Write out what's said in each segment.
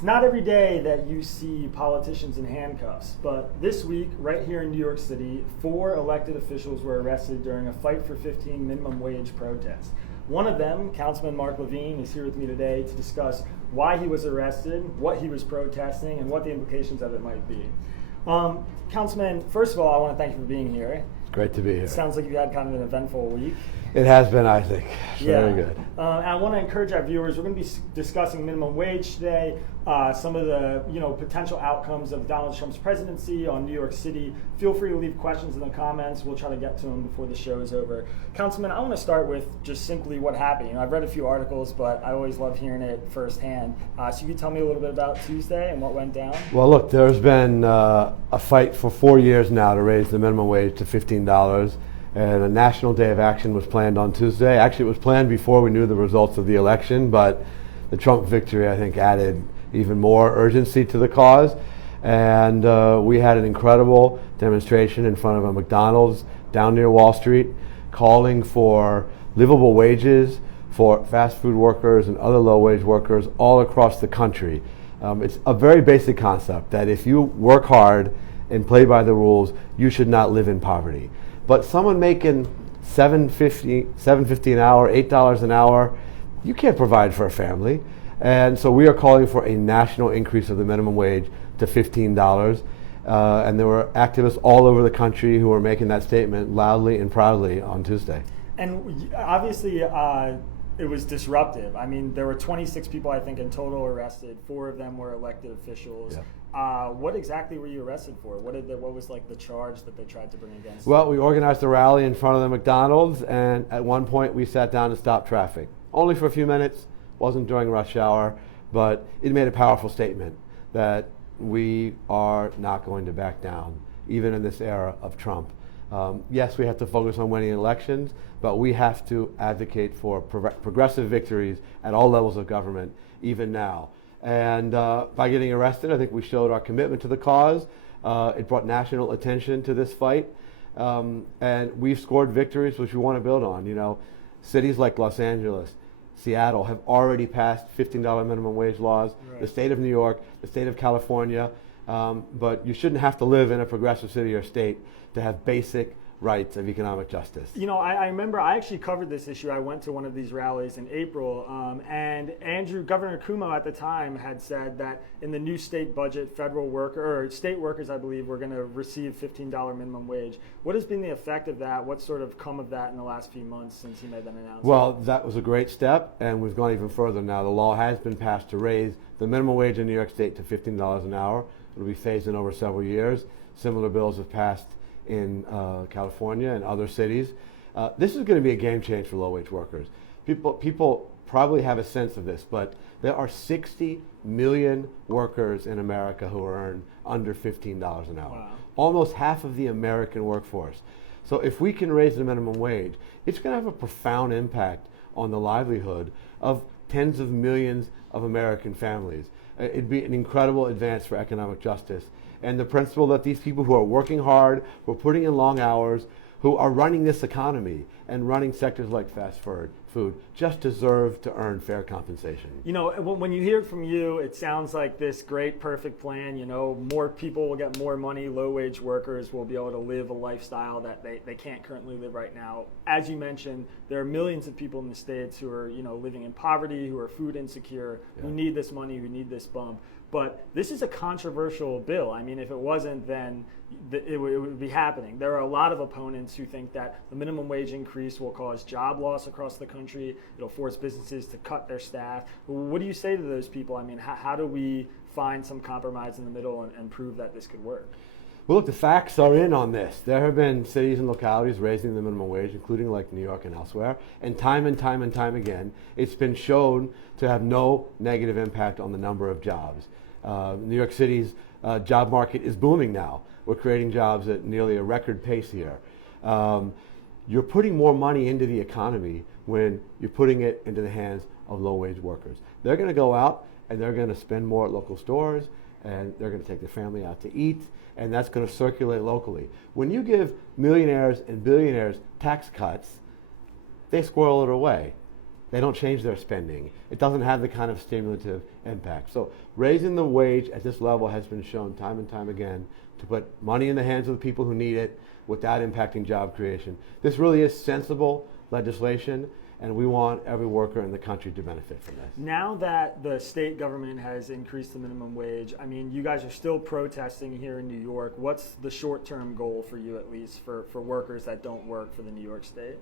It's not every day that you see politicians in handcuffs, but this week, right here in New York City, 4 elected officials were arrested during a Fight for 15 minimum wage protest. One of them, Councilman Mark Levine, is here with me today to discuss why he was arrested, what he was protesting, and what the implications of it might be. Councilman, first of all, I want to thank you for being here. It's great to be here. It sounds like you had kind of an eventful week. It has been, I think. Very good. And I want to encourage our viewers. We're going to be discussing minimum wage today, some of the potential outcomes of Donald Trump's presidency on New York City. Feel free to leave questions in the comments. We'll try to get to them before the show is over. Councilman, I want to start with just simply what happened. I've read a few articles, but I always love hearing it firsthand. So you could tell me a little bit about Tuesday and what went down? Well, look, there's been a fight for 4 years now to raise the minimum wage to $15. And a national day of action was planned on Tuesday. Actually, it was planned before we knew the results of the election, but the Trump victory, I think, added even more urgency to the cause. And we had an incredible demonstration in front of a McDonald's down near Wall Street, calling for livable wages for fast food workers and other low-wage workers all across the country. It's a very basic concept that if you work hard and play by the rules, you should not live in poverty. But someone making $7.50 an hour, $8 an hour, you can't provide for a family. And so we are calling for a national increase of the minimum wage to $15. And there were activists all over the country who were making that statement loudly and proudly on Tuesday. And obviously, it was disruptive. I mean, there were 26 people, I think, in total arrested. 4 of them were elected officials. Yeah. What exactly were you arrested for? What was like the charge that they tried to bring against you? Well, we organized a rally in front of the McDonald's, and at one point we sat down to stop traffic. Only for a few minutes, wasn't during rush hour, but it made a powerful statement that we are not going to back down, even in this era of Trump. Yes, we have to focus on winning elections, but we have to advocate for progressive victories at all levels of government, even now. And by getting arrested, I think we showed our commitment to the cause. It brought national attention to this fight. And we've scored victories which we want to build on. Cities like Los Angeles, Seattle have already passed $15 minimum wage laws. Right. The state of New York, the state of California. But you shouldn't have to live in a progressive city or state to have basic rights of economic justice. I remember I actually covered this issue. I went to one of these rallies in April, and Governor Cuomo at the time had said that in the new state budget, state workers, I believe, were going to receive $15 minimum wage. What has been the effect of that? What's sort of come of that in the last few months since he made that announcement? Well, that was a great step, and we've gone even further now. The law has been passed to raise the minimum wage in New York State to $15 an hour. It'll be phased in over several years. Similar bills have passed in California and other cities. This is going to be a game change for low-wage workers. People probably have a sense of this, but there are 60 million workers in America who earn under $15 an hour. Wow. Almost half of the American workforce. So if we can raise the minimum wage, it's going to have a profound impact on the livelihood of tens of millions of American families. It'd be an incredible advance for economic justice. And the principle that these people who are working hard, who are putting in long hours, who are running this economy and running sectors like fast food, just deserve to earn fair compensation. When you hear it from you, it sounds like this great, perfect plan. More people will get more money. Low-wage workers will be able to live a lifestyle that they can't currently live right now. As you mentioned, there are millions of people in the States who are, living in poverty, who are food insecure, who need this money, who need this bump. But this is a controversial bill. I mean, if it wasn't, then it would be happening. There are a lot of opponents who think that the minimum wage increase will cause job loss across the country. It'll force businesses to cut their staff. What do you say to those people? I mean, how do we find some compromise in the middle and prove that this could work? Well, look, the facts are in on this. There have been cities and localities raising the minimum wage, including like New York and elsewhere, and time again, it's been shown to have no negative impact on the number of jobs. New York City's job market is booming now. We're creating jobs at nearly a record pace here. You're putting more money into the economy when you're putting it into the hands of low-wage workers. They're going to go out and they're going to spend more at local stores, and they're going to take their family out to eat, and that's going to circulate locally. When you give millionaires and billionaires tax cuts, they squirrel it away. they don't change their spending. It doesn't have the kind of stimulative impact. So raising the wage at this level has been shown time and time again to put money in the hands of the people who need it without impacting job creation. This really is sensible legislation, and we want every worker in the country to benefit from this. Now that the state government has increased the minimum wage, I mean, you guys are still protesting here in New York. What's the short-term goal for you, at least, for workers that don't work for the New York State?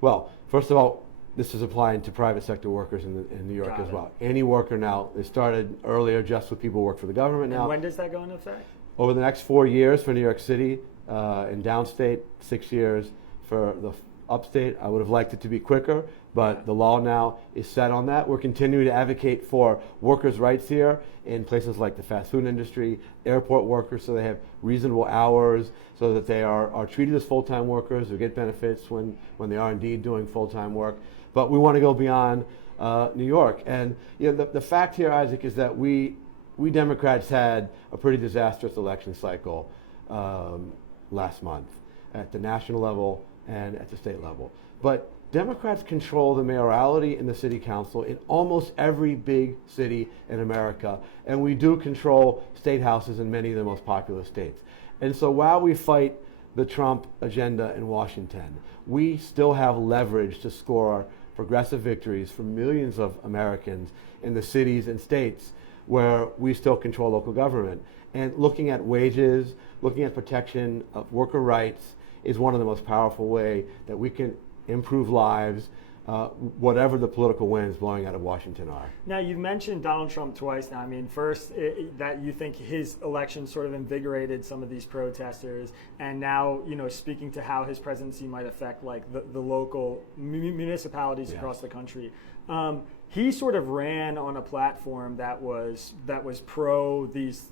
Well, first of all, this is applying to private sector workers in New York as well. Any worker now, it started earlier just with people who work for the government now. And when does that go into effect? Over the next 4 years for New York City, in downstate, 6 years for the upstate. I would have liked it to be quicker, but the law now is set on that. We're continuing to advocate for workers' rights here in places like the fast food industry, airport workers, so they have reasonable hours, so that they are treated as full-time workers who get benefits when they are indeed doing full-time work. But we want to go beyond New York. And the fact here, Isaac, is that we Democrats had a pretty disastrous election cycle last month at the national level and at the state level. But Democrats control the mayoralty and the city council in almost every big city in America, and we do control state houses in many of the most populous states. And so while we fight the Trump agenda in Washington, we still have leverage to score progressive victories for millions of Americans in the cities and states where we still control local government. And looking at wages, looking at protection of worker rights is one of the most powerful way that we can improve lives, whatever the political winds blowing out of Washington are. Now, you've mentioned Donald Trump twice now. I mean, first, that you think his election sort of invigorated some of these protesters, and now, speaking to how his presidency might affect like the local municipalities across the country. He sort of ran on a platform that was pro these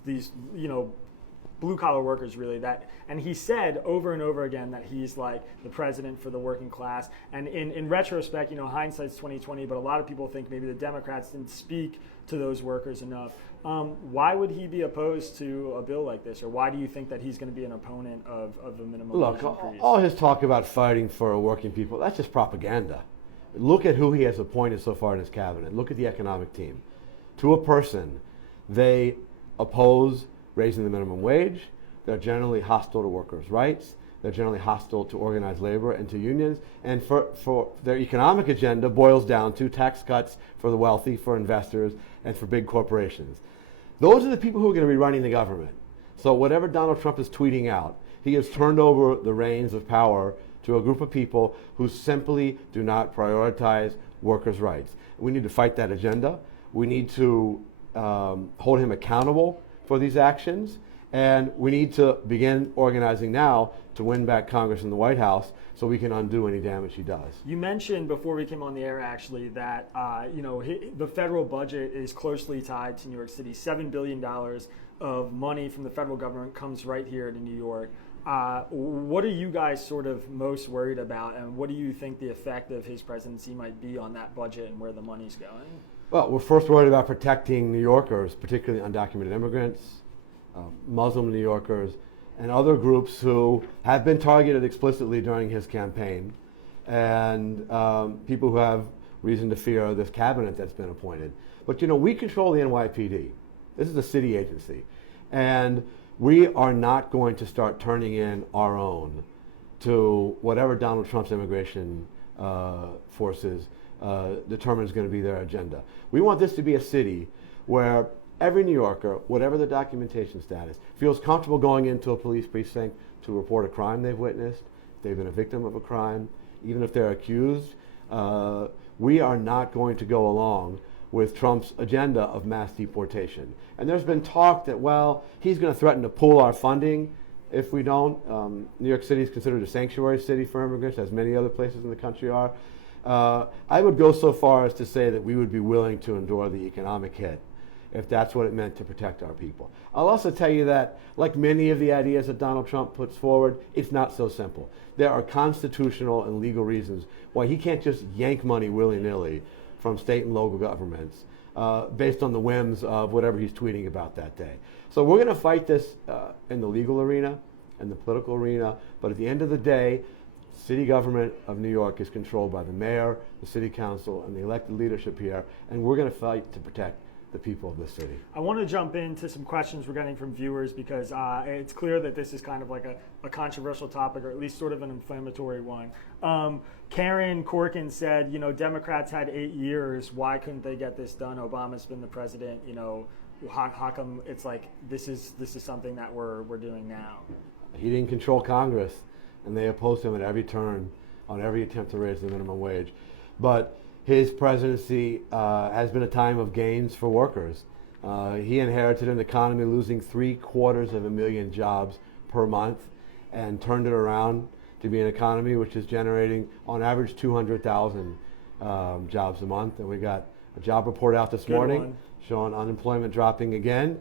blue collar workers, really, and he said over and over again that he's like the president for the working class. And in retrospect, hindsight's 2020, but a lot of people think maybe the Democrats didn't speak to those workers enough. Why would he be opposed to a bill like this, or why do you think that he's going to be an opponent of the minimum wage increase? All his talk about fighting for working people, that's just propaganda. Look at who he has appointed so far in his cabinet. Look at the economic team. To a person, they oppose raising the minimum wage. They're generally hostile to workers' rights. They're generally hostile to organized labor and to unions. And for their economic agenda boils down to tax cuts for the wealthy, for investors, and for big corporations. Those are the people who are going to be running the government. So whatever Donald Trump is tweeting out, he has turned over the reins of power to a group of people who simply do not prioritize workers' rights. We need to fight that agenda. We need to hold him accountable for these actions, and we need to begin organizing now to win back Congress and the White House so we can undo any damage he does. You mentioned before we came on the air, actually, that the federal budget is closely tied to New York City. $7 billion of money from the federal government comes right here to New York. What are you guys sort of most worried about, and what do you think the effect of his presidency might be on that budget and where the money's going? Well, we're first worried about protecting New Yorkers, particularly undocumented immigrants, Muslim New Yorkers, and other groups who have been targeted explicitly during his campaign, and people who have reason to fear this cabinet that's been appointed. But we control the NYPD. This is a city agency, and we are not going to start turning in our own to whatever Donald Trump's immigration forces determine is going to be their agenda. We want this to be a city where every New Yorker, whatever the documentation status, feels comfortable going into a police precinct to report a crime they've witnessed, if they've been a victim of a crime, even if they're accused. We are not going to go along with Trump's agenda of mass deportation. And there's been talk that, he's going to threaten to pull our funding if we don't. New York City is considered a sanctuary city for immigrants, as many other places in the country are. I would go so far as to say that we would be willing to endure the economic hit if that's what it meant to protect our people. I'll also tell you that, like many of the ideas that Donald Trump puts forward, it's not so simple. There are constitutional and legal reasons why he can't just yank money willy-nilly from state and local governments based on the whims of whatever he's tweeting about that day. So we're going to fight this in the legal arena and the political arena, but at the end of the day, city government of New York is controlled by the mayor, the city council, and the elected leadership here, and we're going to fight to protect the people of this city. I want to jump into some questions we're getting from viewers because it's clear that this is kind of like a controversial topic, or at least sort of an inflammatory one. Karen Corkin said, Democrats had 8 years. Why couldn't they get this done? Obama's been the president. How come it's like this is something that we're doing now? He didn't control Congress, and they opposed him at every turn on every attempt to raise the minimum wage. But his presidency has been a time of gains for workers. He inherited an economy losing 750,000 jobs per month and turned it around to be an economy which is generating on average 200,000 jobs a month. And we got a job report out this morning showing unemployment dropping again.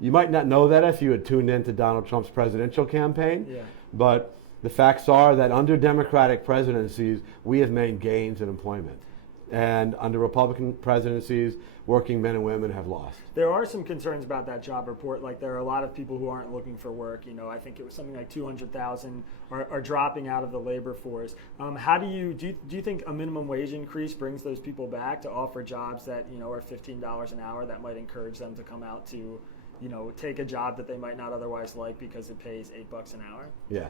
You might not know that if you had tuned into Donald Trump's presidential campaign, but the facts are that under Democratic presidencies, we have made gains in employment. And under Republican presidencies, working men and women have lost. There are some concerns about that job report. Like, there are a lot of people who aren't looking for work. I think it was something like 200,000 are dropping out of the labor force. How do you think a minimum wage increase brings those people back to offer jobs that are $15 an hour that might encourage them to come out to take a job that they might not otherwise like because it pays $8 an hour? Yeah.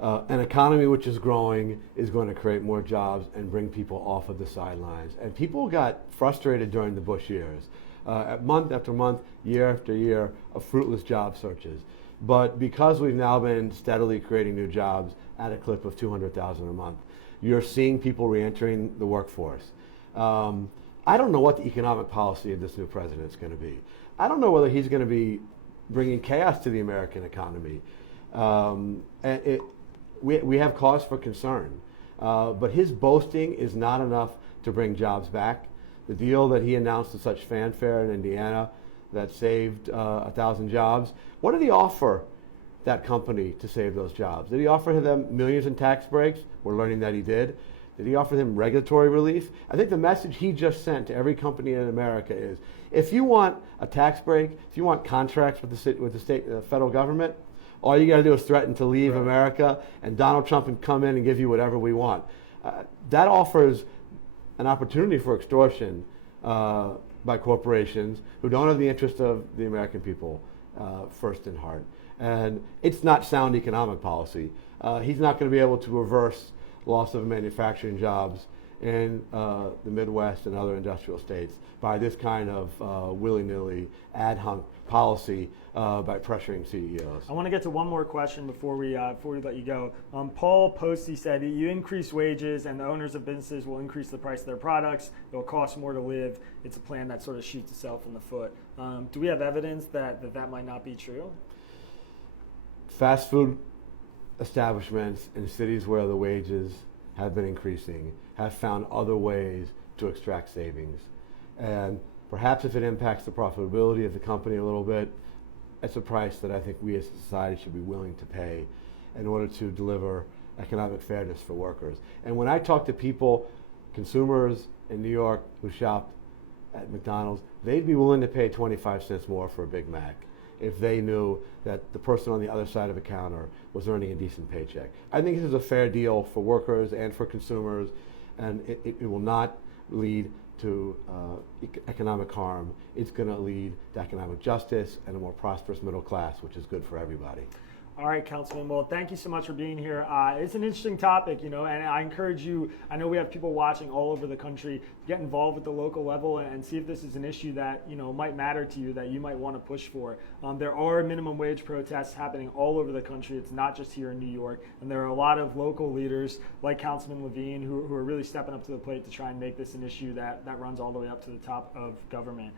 An economy which is growing is going to create more jobs and bring people off of the sidelines. And people got frustrated during the Bush years, month after month, year after year of fruitless job searches. But because we've now been steadily creating new jobs at a clip of 200,000 a month, you're seeing people reentering the workforce. I don't know what the economic policy of this new president is going to be. I don't know whether he's going to be bringing chaos to the American economy. We have cause for concern, but his boasting is not enough to bring jobs back. The deal that he announced with such fanfare in Indiana that saved 1,000 jobs, what did he offer that company to save those jobs? Did he offer them millions in tax breaks? We're learning that he did. Did he offer them regulatory relief? I think the message he just sent to every company in America is, if you want a tax break, if you want contracts with the state, federal government, all you got to do is threaten to leave America, and Donald Trump can come in and give you whatever we want. That offers an opportunity for extortion by corporations who don't have the interest of the American people first in heart. And it's not sound economic policy. He's not going to be able to reverse loss of manufacturing jobs in the Midwest and other industrial states by this kind of willy-nilly ad hoc policy by pressuring CEOs. I want to get to one more question before we let you go. Paul Posty said, you increase wages and the owners of businesses will increase the price of their products. It will cost more to live. It's a plan that sort of shoots itself in the foot. Do we have evidence that might not be true? Fast food establishments in cities where the wages have been increasing have found other ways to extract savings. And perhaps if it impacts the profitability of the company a little bit, it's a price that I think we as a society should be willing to pay in order to deliver economic fairness for workers. And when I talk to people, consumers in New York who shop at McDonald's, they'd be willing to pay 25 cents more for a Big Mac if they knew that the person on the other side of the counter was earning a decent paycheck. I think this is a fair deal for workers and for consumers, and it will not lead to economic harm. It's going to lead to economic justice and a more prosperous middle class, which is good for everybody. All right, Councilman. Well, thank you so much for being here. It's an interesting topic, and I encourage you, I know we have people watching all over the country, get involved with the local level and see if this is an issue that, might matter to you, that you might want to push for. There are minimum wage protests happening all over the country. It's not just here in New York. And there are a lot of local leaders like Councilman Levine who are really stepping up to the plate to try and make this an issue that runs all the way up to the top of government.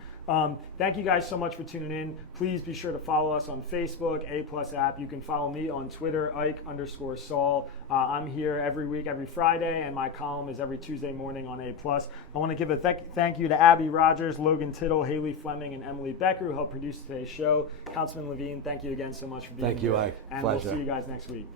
Thank you guys so much for tuning in. Please be sure to follow us on Facebook, A+ app. You can follow me on Twitter, Ike_Saul. I'm here every week, every Friday, and my column is every Tuesday morning on A+. I want to give a thank you to Abby Rogers, Logan Tittle, Haley Fleming, and Emily Becker, who helped produce today's show. Councilman Levine, thank you again so much for being here. Thank you, Ike. And Pleasure. we'll see you guys next week.